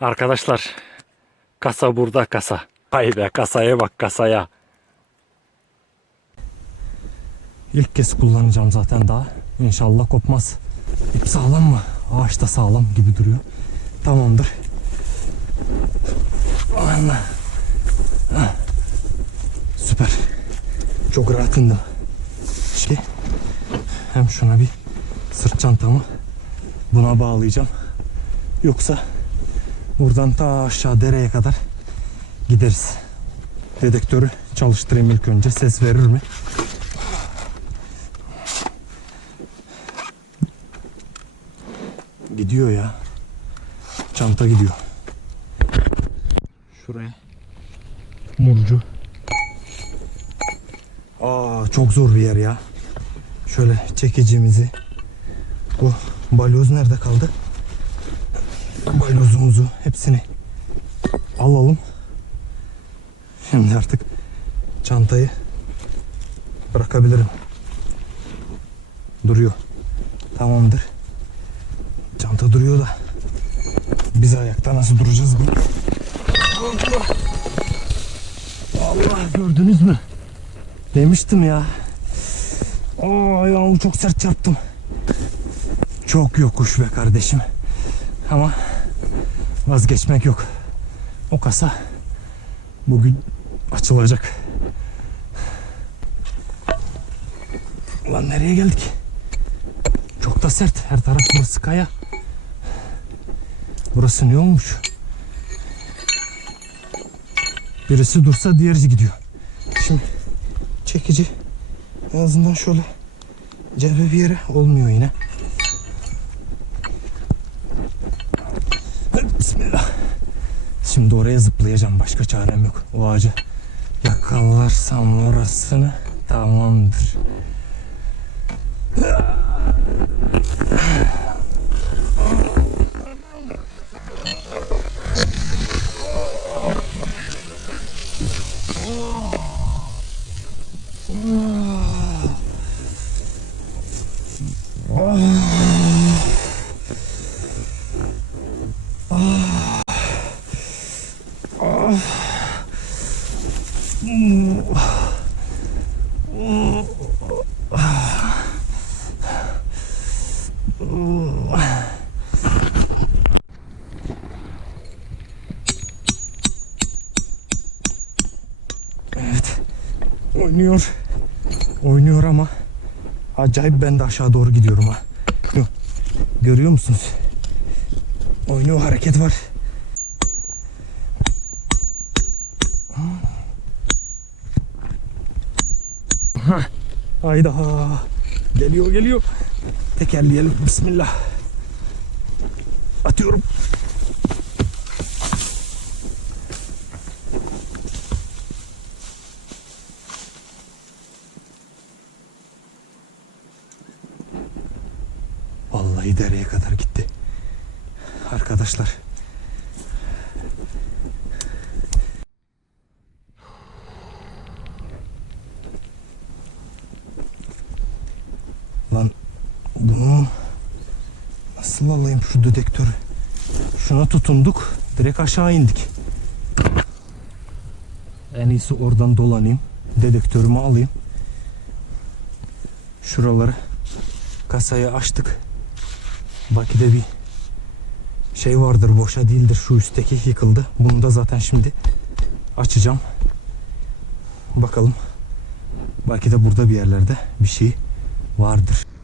Arkadaşlar kasa burada kasa. Hay kasaya bak kasaya. İlk kez kullanacağım zaten daha. İnşallah kopmaz. İp sağlam mı? Ağaç da sağlam gibi duruyor. Tamamdır. Allah. Ah. Süper. Çok rahat indim. Şimdi hem şuna bir sırt çantamı buna bağlayacağım. Yoksa buradan ta aşağı dereye kadar gideriz. Dedektörü çalıştırayım ilk önce. Ses verir mi? Gidiyor ya. Çanta gidiyor. Şuraya. Murcu. Aa çok zor bir yer ya. Şöyle çekicimizi. Bu balyoz nerede kaldı? Balyozumuzu hepsini alalım. Şimdi artık çantayı bırakabilirim. Duruyor. Tamamdır. Çanta duruyor da biz ayakta nasıl duracağız? Allah! Allah gördünüz mü? Demiştim ya. Aa ayağımı çok sert çarptım. Çok yokuş be kardeşim. Ama vazgeçmek yok. O kasa bugün açılacak. Ulan nereye geldik? Çok da sert. Her taraf burası kaya. Burası ne olmuş? Birisi dursa diğeri gidiyor. Şimdi çekici en azından şöyle cebe bir yere olmuyor yine. Hadi Bismillah. Şimdi oraya zıplayacağım. Başka çarem yok. O ağacı yakalarsam orasını tamamdır. Evet. Oynuyor. Oynuyor ama acayip ben de aşağı doğru gidiyorum ha. Görüyor musunuz? Oynuyor hareket var. Hah. Hayda. Geliyor geliyor. Tekerleyelim. Bismillah. Atıyorum. Vallahi dereye kadar gitti. Arkadaşlar. Lan bunu nasıl alayım şu dedektörü? Şuna tutunduk. Direkt aşağı indik. En iyisi oradan dolanayım. Dedektörümü alayım. Şuraları kasayı açtık. Baki'de bir şey vardır boşa değildir şu üstteki yıkıldı. Bunu da zaten şimdi açacağım. Bakalım. Belki de burada bir yerlerde bir şey vardır.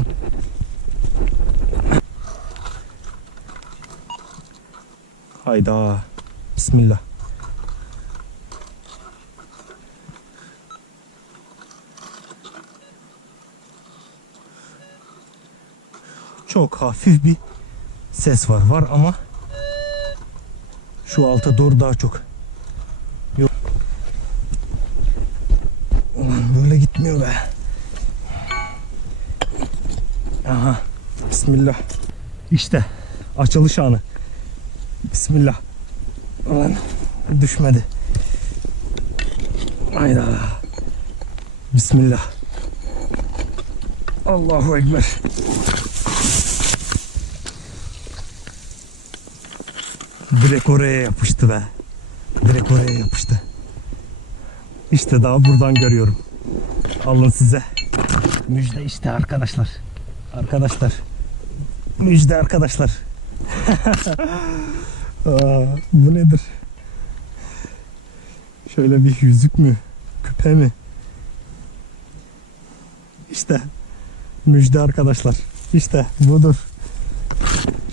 Yukarıdan Hayda. Bismillah. Çok hafif bir ses var. Var ama şu alta doğru daha çok. Yok. Ulan böyle gitmiyor be. Aha. Bismillah. İşte açılış anı. Bismillah. Ulan düşmedi. Hayda. Bismillah. Allahu Ekber. Direkt oraya yapıştı be. Direkt oraya yapıştı. İşte daha buradan görüyorum. Alın size. Müjde işte arkadaşlar. Arkadaşlar. Müjde arkadaşlar. Aa, bu nedir? Şöyle bir yüzük mü? Küpe mi? İşte müjde arkadaşlar. İşte budur.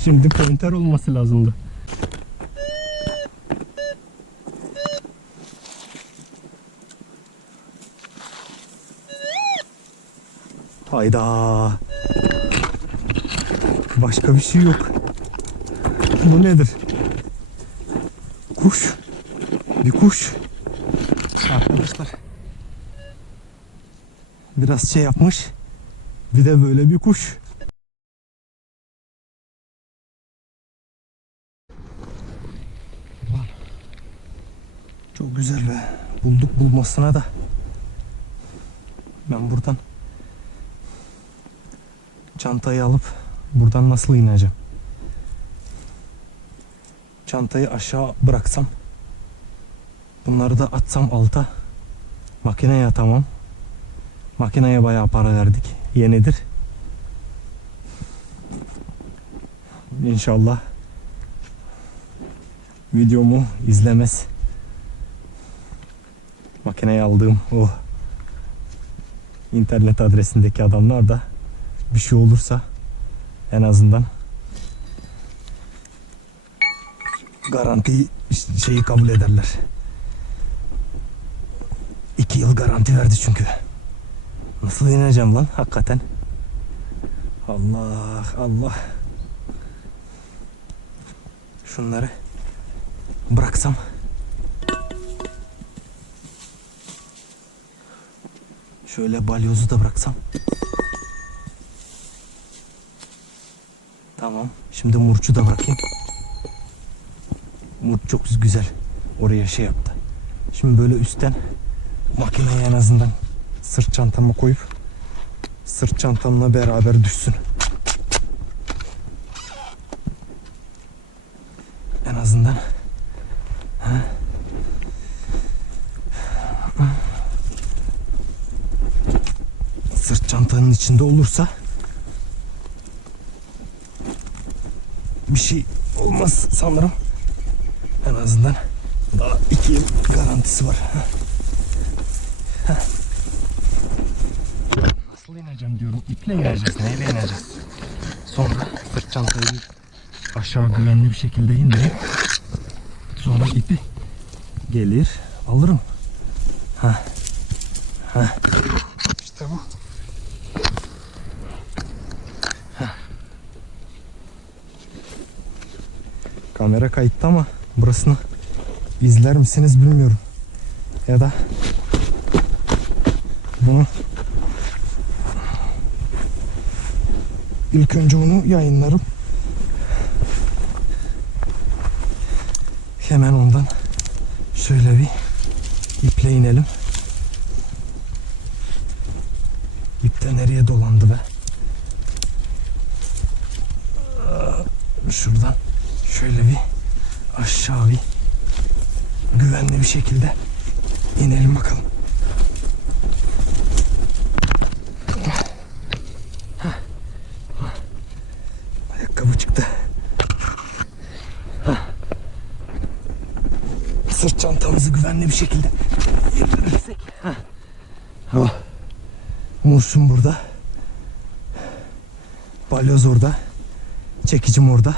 Şimdi pointer olması lazımdı. Hayda. Başka bir şey yok. Bu nedir? Kuş. Bir kuş. Arkadaşlar. Biraz şey yapmış. Bir de böyle bir kuş. Çok güzel be. Bulduk bulmasına da. Ben buradan çantayı alıp buradan nasıl ineceğim? Çantayı aşağı bıraksam bunları da atsam alta makineye tamam. Makineye bayağı para verdik. Yenidir. İnşallah videomu izlemez. Makineye aldığım o internet adresindeki adamlar da bir şey olursa en azından garanti şeyi kabul ederler. İki yıl garanti verdi çünkü. Nasıl ineceğim lan hakikaten? Allah Allah. Şunları bıraksam. Şöyle balyozu da bıraksam. Tamam. Şimdi murçu da bırakayım. Murç çok güzel. Oraya şey yaptı. Şimdi böyle üstten makineye en azından sırt çantamı koyup sırt çantamla beraber düşsün. En azından ha? sırt çantanın içinde olursa bir şey olmaz sanırım. En azından daha iki yıl garantisi var. Nasıl ineceğim diyorum. İple ineceğiz. Neyle ineceğiz? Sonra sırt çantayı aşağı güvenli bir şekilde indirip sonra ipi gelir alırım. Ha. Ha. İşte bu. Kamera kayıtta ama burasını izler misiniz bilmiyorum. Ya da bunu ilk önce onu yayınlarım. Hemen ondan şöyle bir iple inelim. İp de nereye dolandı be? Aa, Şuradan şöyle bir aşağı bir güvenli bir şekilde inelim bakalım. Ayakkabı çıktı. Sırt çantamızı güvenli bir şekilde indirirsek. Oh. Murşum burada. Balyoz orada. Çekicim orada.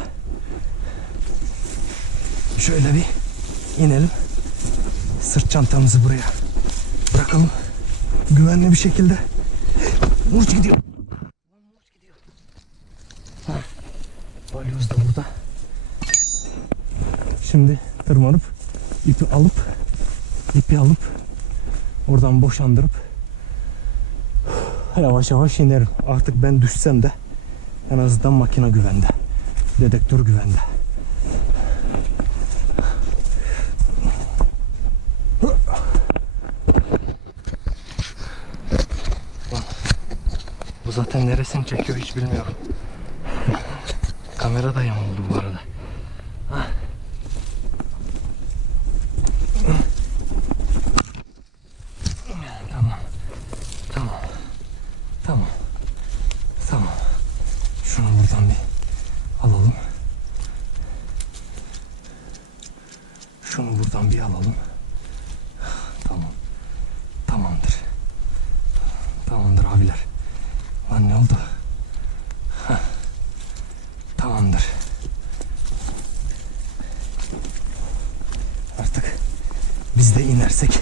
Şöyle bir inelim. Sırt çantamızı buraya bırakalım. Güvenli bir şekilde. Murç gidiyor. Murç gidiyor. Ha. Balyoz da burada. Şimdi tırmanıp ipi alıp ipi alıp oradan boşandırıp yavaş yavaş inerim. Artık ben düşsem de en azından makine güvende. Dedektör güvende. zaten neresini çekiyor hiç bilmiyorum. Kamera da yamuldu bu arada. Tamam. Tamam. Tamam. Tamam. Şunu buradan bir alalım. Şunu buradan bir alalım. Biz de inersek